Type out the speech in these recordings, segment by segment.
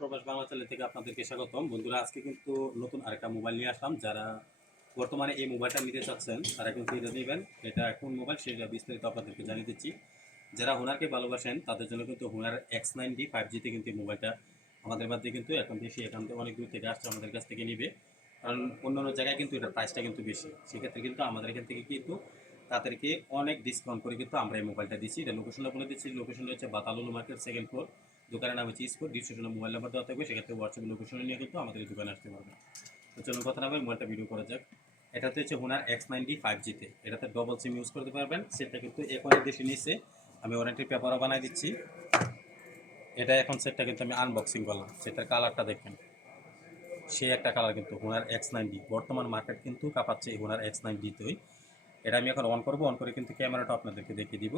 প্রবাস বাংলা চ্যানেল থেকে আপনাদেরকে স্বাগতম। বন্ধুরা, আজকে কিন্তু নতুন আরেকটা মোবাইল নিয়ে আসলাম। যারা বর্তমানে এই মোবাইলটা নিতে চাচ্ছেন তারা কিন্তু এটা নেবেন। এটা কোন মোবাইল সেটা বিস্তারিত আপনাদেরকে জানিয়ে দিচ্ছি। যারা হুনারকে ভালোবাসেন তাদের জন্য কিন্তু হুনার X90 5G-তে কিন্তু এই মোবাইলটা আমাদের মধ্যে কিন্তু এখন বেশি, এখান থেকে অনেক দূর থেকে আসছে আমাদের কাছ থেকে নিবে। কারণ অন্য অন্য জায়গায় কিন্তু এটার প্রাইসটা কিন্তু বেশি, সেক্ষেত্রে কিন্তু আমাদের এখান থেকে কিন্তু তাদেরকে অনেক ডিসকাউন্ট করে কিন্তু আমরা এই মোবাইলটা দিচ্ছি। এটা লোকেশনটা বলে দিচ্ছি। লোকেশনটা হচ্ছে বাতালুলু মার্কেট, সেকেন্ড ফ্লোর। দোকানের নাম হচ্ছে স্পোর্ট। ডিসক্রিপশনে মোবাইল নাম্বার দেওয়া থাকবে, সেক্ষেত্রে হোয়াটসঅ্যাপ লোকেশনে নিয়ে কিন্তু আমাদের এই দোকানে আসতে পারবে। তো চলুন কথা না বলে মোবাইলটা ভিডিও করা যাক। এটাতে হচ্ছে হুনার X90 5G-তে, এটাতে ডবল সিম ইউজ করতে পারবেন। সেটটা কিন্তু এখন দেশে নিচ্ছে, আমি ওয়ারেন্টি পেপারও বানাই দিচ্ছি। এটা এখন সেটটা কিন্তু আমি আনবক্সিং করলাম। সেটার কালারটা দেখেন, সে একটা কালার কিন্তু হুনার X90। বর্তমান মার্কেট কিন্তু কাঁপাচ্ছে এই হুনার X90-তেই। এটা আমি এখন অন করব, অন করে কিন্তু ক্যামেরাটা আপনাদেরকে দেখিয়ে দিব।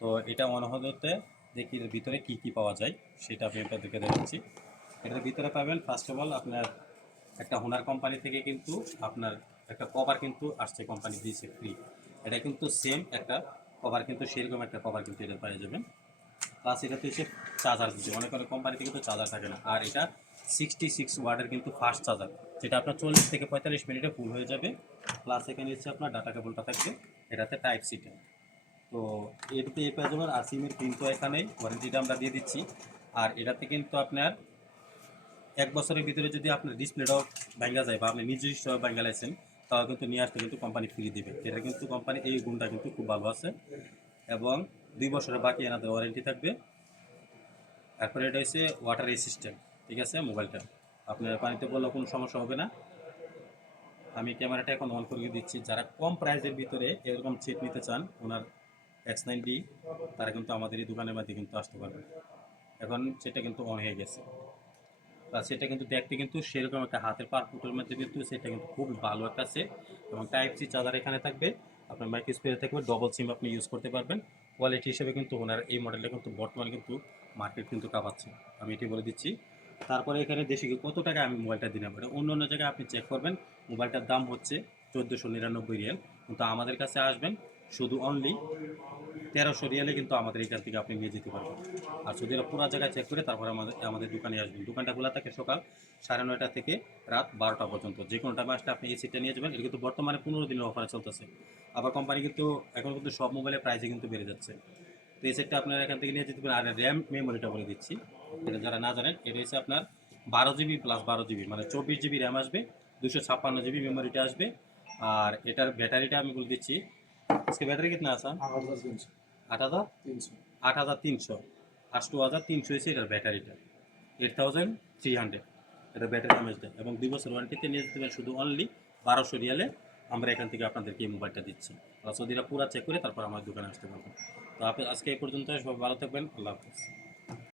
তো এটা অন হতে দেখি এর ভিতরে কী কী পাওয়া যায় সেটা আমি আপনাদেরকে দেখাচ্ছি। এটার ভিতরে পাবেন ফার্স্ট অফ অল আপনার একটা হুনার কোম্পানি থেকে কিন্তু আপনার একটা কভার কিন্তু আসছে, কোম্পানি দিয়েছে ফ্রি। এটা কিন্তু সেম একটা কভার, কিন্তু সেরকম একটা কভার কিন্তু এটা পেয়ে যাবেন। প্লাস এটাতে হচ্ছে চার্জার দিচ্ছে, অনেক অনেক কোম্পানিতে কিন্তু চার্জার থাকে না। আর এটা 66 ওয়াটের কিন্তু ফাস্ট চার্জার, যেটা আপনার 40 থেকে 45 মিনিটে ফুল হয়ে যাবে। প্লাস এখানে হচ্ছে আপনার ডাটা কেবলটা থাকবে, এটাতে টাইপ সিটা। তো এটাতে এই পেয়ে যাবেন। আর সিমের পিন তো এখানেই, ওয়ারেন্টিটা আমরা দিয়ে দিচ্ছি। আর এটাতে কিন্তু আপনার 1 বছরের ভিতরে যদি আপনার ডিসপ্লেটাও ভাঙ্গা যায় বা আপনি নিজস্ব ভাঙ্গা লাইছেন, তাও কিন্তু নিয়ে আসতে কিন্তু কোম্পানি ফ্রি দেবে। এটা কিন্তু কোম্পানি এই গুণটা কিন্তু খুব ভালো আছে। এবং 2 বছরের বাকি এনাদের ওয়ারেন্টি থাকবে। তারপরে এটা হচ্ছে ওয়াটার রেসিস্ট্যান্ট, ঠিক আছে। মোবাইলটা আপনার পানিতে পড়লেও কোনো সমস্যা হবে না। আমি ক্যামেরাটা এখন অন করে দিচ্ছি। যারা কম প্রাইসের ভিতরে এরকম সেট নিতে চান ওনার X90, তারা কিন্তু আমাদের এই দোকানের মধ্যে কিন্তু আসতে পারবে। এখন সেটা কিন্তু অন হয়ে গেছে। সেটা কিন্তু দেখতে কিন্তু সেরকম একটা হাতের পারফুটের মধ্যে কিন্তু সেটা কিন্তু খুব ভালো একটা সেট। এবং টাইপ সি চার্জার এখানে থাকবে, আপনার মাইক্রো স্পিকার থাকবে, ডবল সিম আপনি ইউজ করতে পারবেন। কোয়ালিটি হিসেবে কিন্তু ওনার এই মডেলটা কিন্তু বর্তমানে কিন্তু মার্কেট কিন্তু কাঁপাচ্ছে, আমি এটি বলে দিচ্ছি। তারপরে এখানে দেশে কত টাকা আমি মোবাইলটা দিলাম, এটা অন্য অন্য জায়গায় আপনি চেক করবেন, মোবাইলটার দাম হচ্ছে 1499 রিয়াল, কিন্তু আমাদের কাছে আসবেন শুধু অনলি 1300 রিয়ালে কিন্তু আমাদের এখান থেকে আপনি নিয়ে যেতে পারবেন। আর যদি পুরো জায়গায় চেক করে তারপরে আমাদের দোকানে আসবেন। দোকানটা খোলা থাকে সকাল 9:30 থেকে রাত 12টা পর্যন্ত। যে কোনো টাইমে আসলে আপনি এই সিটটা নিয়ে যাবেন। এটা কিন্তু বর্তমানে 15 দিনের অফারে চলতেছে। আবার কোম্পানি কিন্তু এখন কিন্তু সব মোবাইলের প্রাইসে কিন্তু বেড়ে যাচ্ছে। তো এই সেটটা আপনারা এখান থেকে নিয়ে যেতে পারেন। আর র্যাম মেমোরিটা বলে দিচ্ছি, এটা যারা না জানেন, এটা হচ্ছে আপনার 12 জিবি প্লাস 12 জিবি, মানে 24 জিবি র্যাম আসবে, 256 জিবি মেমোরিটা আসবে। আর এটার ব্যাটারিটা আমি বলে দিচ্ছি। इसके बैटरी कितना है सर? 8,300 8,300 এসে এটার ব্যাটারিটা 8,300 এটা ব্যাটারি এমএচটা। এবং 2 বছর ওয়ারেন্টিতে নিয়ে যেতে পারেন শুধু অনলি 1200 রিয়ালে। আমরা এখান থেকে আপনাদেরকে এই মোবাইলটা দিচ্ছি। সৌদিরা পুরা চেক করে তারপর আমার দোকানে আসতে পারবেন। তো আপনি আজকে এই পর্যন্ত, সবাই ভালো থাকবেন। আল্লাহ হাফিজ।